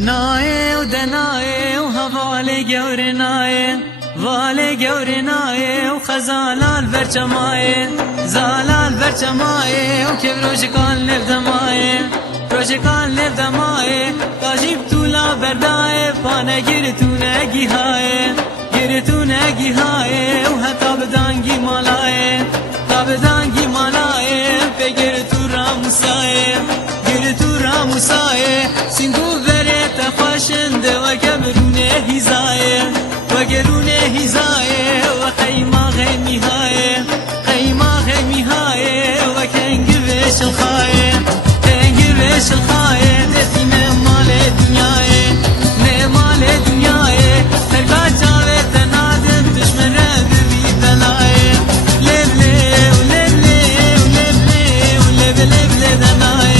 نایه و دنایه و هوال گور نایه وال گور نایه و خزالال برچمایه زالال برچمایه و که روشکان لفدمایه روشکان لفدمایه تاجیب تولا بردایه پانه گرتونه گیهایه گرتونه گیهایه و حتا بدانگی مالایه تا بدانگی مالایه بگر تو راموسایه گر تو راموسایه سنگو خوشنده و گبرونه هیزایه و گرونه هیزایه و خیما غیمیهایه خیما غیمیهایه و کنگ ویش الخایه کنگ ویش الخایه دستیم مال دنیایه نه مال دنیایه ترکا چاوه تنادم دشمن را ببی بلایه لب لی و لب لی و لب لی و لب لب لی دنایه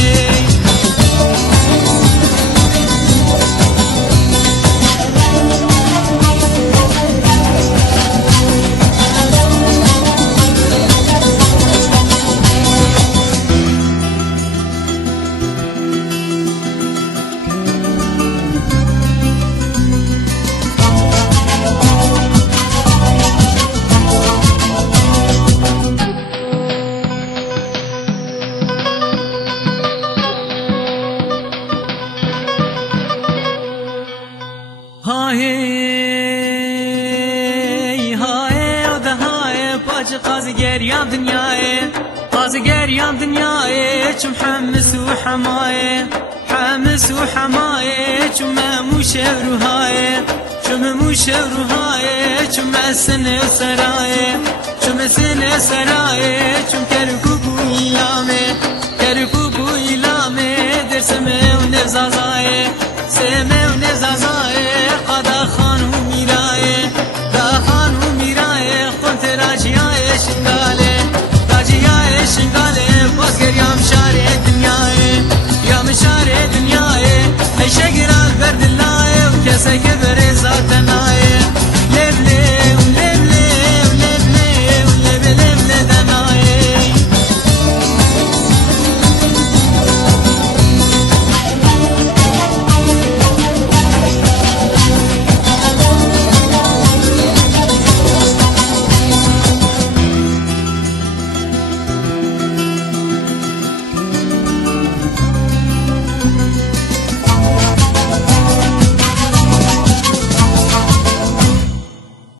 قازگریم دنیای قازگریم دنیای چم حمس و حمایه حمس و حمایه چم موش روحایه چم موش روحایه چم سن سرایه چم سن سرایه چم کرکوبو ایلامه کرکوبو ایلامه در سمه و نزازایه سمه و نزازایه قدا خان و میرایه دا خان و میرایه قلت راجیایه شنگاله راجیایه شنگاله